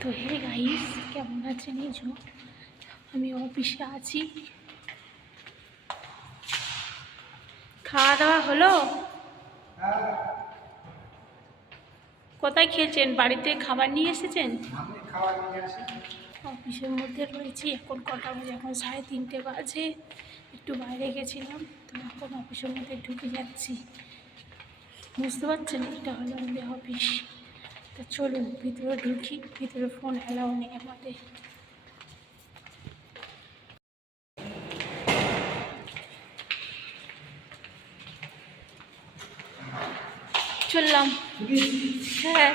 তো hey guys, কেমন আছেন? এই যে আমি অফিসে আছি। খাওয়া দাওয়া হলো? কোথায় খেয়েছেন? বাড়িতে খাবার নিয়ে এসেছেন? অফিসের মধ্যে রয়েছি। এখন কটা বাজে? এখন 3:30 বাজে। একটু বাইরে গেছিলাম, তো এখন অফিসের মধ্যে ঢুকে যাচ্ছি। বুঝতে পারছেন, এটা হলো আমাদের অফিস। তো চলুন ভিতরে ঢুকি। ভিতরে ফোন অ্যালাউ নেই আমাদের। চললাম। হ্যাঁ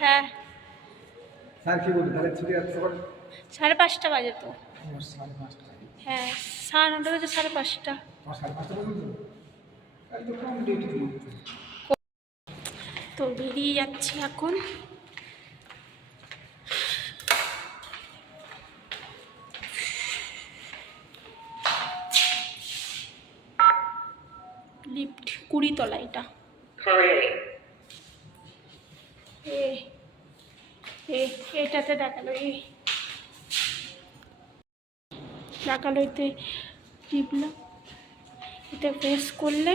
হ্যাঁ, স্যার কি বলবেন তাহলে ছুটি আসতে পারে? 5:30 বাজে তো। 5:30 হ্যাঁ, 9:30 বাজে, 5:30। 5:30 পর্যন্ত তো কম ডিউটি দিন। তো বেরিয়ে যাচ্ছি এখন। লিফট 20 তলা এটা। এটাতে দেখালো, দেখালো, এতে টিপলাম। এটা প্রেস করলে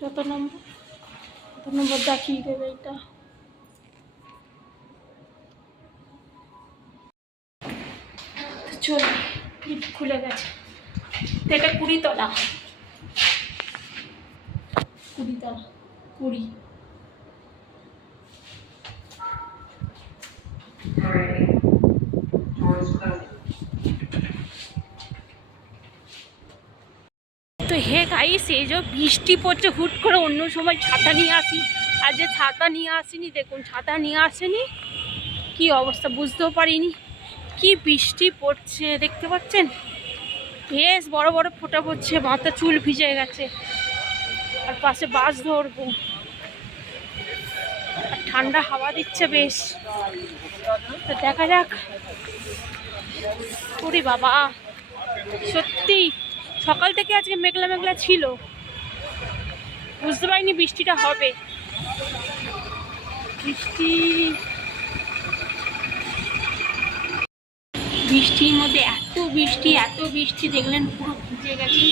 যত নম্বর দেখিয়ে দেবে এটা। চল, লিফট খুলে গেছে। তো এটা 20 তলা। 20 তলা, 20। তো হে গাইস, এই যে বৃষ্টি পড়ছে হুট করে। অন্য সময় ছাতা নিয়ে আসি, আর যে ছাতা নিয়ে আসিনি, দেখুন ছাতা নিয়ে আসেনি। কি অবস্থা বুঝতেও পারিনি, কি বৃষ্টি পড়ছে দেখতে পাচ্ছেন। বেশ বড় বড় ফোঁটা পড়ছে, মাথা চুল ভিজে গেছে। আর পাশে বাস ধরবো, আর ঠান্ডা হাওয়া দিচ্ছে বেশ। তো দেখা যাক। ওরে বাবা, সত্যি সকাল থেকে আজকে মেঘলা মেঘলা ছিল, বুঝতে পারিনি বৃষ্টিটা হবে। বৃষ্টির মধ্যে এত বৃষ্টি দেখলেন, পুরো ভিজে গেছি।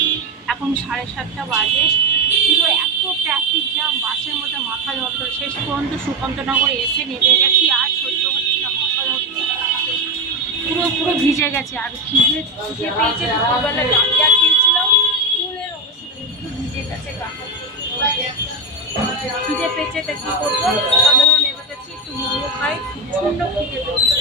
এখন 7:30 বাজে। পুরো এত ট্রাফিক জ্যাম, বাসের মধ্যে মাথা যন্ত্রণা। শেষ পর্যন্ত সুকান্তনগরে এসে নেমে গেছি, আর সহ্য হচ্ছে না, মাথা যন্ত্রণা। পুরো ভিজে গেছে। আর খিদে পেয়েছে। দুপুরবেলা ডালিয়া খেয়েছিলাম, চুলের অবস্থা পুরো ভিজে গেছে। খিদে পেয়েছে, তা কী করবো? সাধারণ নেমে গেছি, একটু মোমো খাই। প্রচণ্ড খিদে পেয়েছে,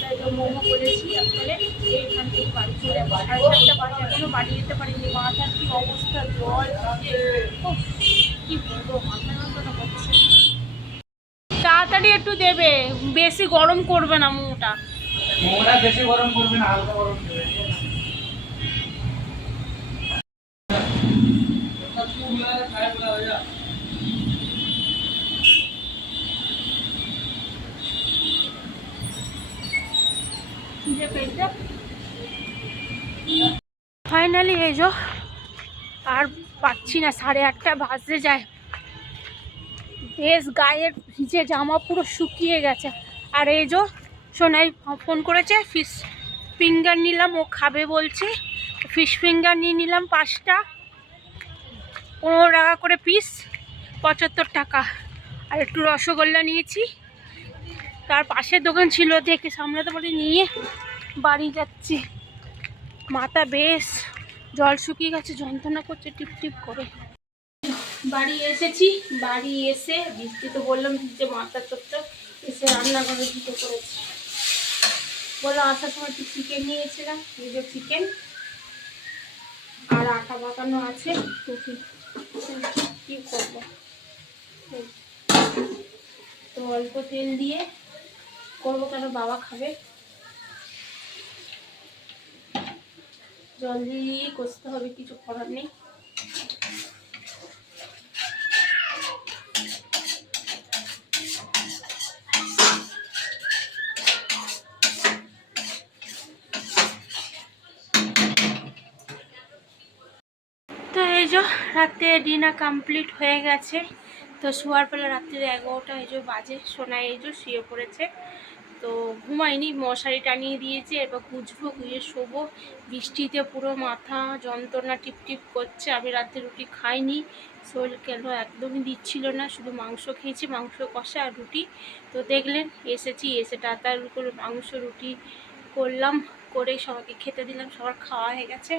তাই তো মোমো করেছি। তারপরে এইখান থেকে বাড়ি চলে যাবো। 7:30 বাজে, এখনো বাড়ি যেতে পারিনি। মাথার কি অবস্থা, জল কি বলবো, মাথা যন্ত্রণা করছে। তাড়াতাড়ি একটু দেবে, বেশি গরম করবে না মোমোটা। বেশি গরম করবে না, হালকা গরম দেবে। ফাইনালি এই যে, আর পাচ্ছি না, 8:30 বাজতে যায়। বেশ গায়ের ভিজে জামা পুরো শুকিয়ে গেছে। আর এই যে সোনাই ফোন করেছে, ফিশ ফিঙ্গার নিলাম, ও খাবে বলছে। ফিশ ফিঙ্গার নিয়ে নিলাম 5টা, 15 টাকা করে পিস, 75 টাকা। আর একটু রসগোল্লা নিয়েছি। তার পাশের দোকান ছিল, দেখে সামলাতে পারি, নিয়ে বাড়ি যাচ্ছি। মাথা বেশ জল শুকিয়ে গেছে, যন্ত্রণা করছে টিপ টিপ করে। বাড়ি এসেছি, বাড়ি এসে বৃষ্টি তো বললাম যে মাথা চোখটা, এসে রান্নাঘরে ঢুকে পড়েছি। বললাম আসার সময় একটু চিকেন নিয়েছিলাম, এই যে চিকেন, আর আটা বাটানো আছে। তো কী করবো, তো অল্প তেল দিয়ে করবো, কেন বাবা খাবে। জল দিয়ে কষতে হবে, কিছু করার নেই। তো এই যে রাতে ডিনার কমপ্লিট হয়ে গেছে। তো শোয়ার পরে রাত্রির 11টা এই যে বাজে। সোনাই এই যে শুয়ে পড়েছে। তো ঘুমাইনি, মশারি টানিয়ে দিয়েছি, এবার গুছবো, গুয়ে শোবো। বৃষ্টিতে পুরো মাথা যন্ত্রণা টিপটিপ করছে। আমি রাতে রুটি খাইনি, শরীর কেন একদমই দিচ্ছিল না, শুধু মাংস খেয়েছি, মাংস কষা আর রুটি। তো দেখলেন এসেছি, এসে তাড়াতাড়ি করে মাংস রুটি করলাম, করে সবাইকে খেতে দিলাম, সবার খাওয়া হয়ে গেছে,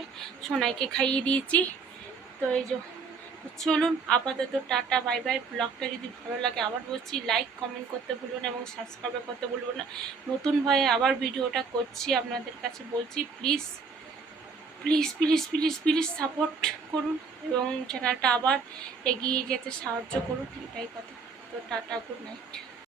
সোনাইকে খাইয়ে দিয়েছি। তো এই যে চলুন আপাতত টাটা বাই বাই। ব্লগটা যদি ভালো লাগে আবার বলছি লাইক কমেন্ট করতে ভুলবেন না এবং সাবস্ক্রাইব করতে ভুলবেন না। নতুন ভাবে আবার ভিডিওটা করছি, আপনাদের কাছে বলছি please please please please please support করুন এবং চ্যানেলটা আবার এগিয়ে যেতে সাহায্য করুন, এটাই কথা। তো টাটা, গুড নাইট।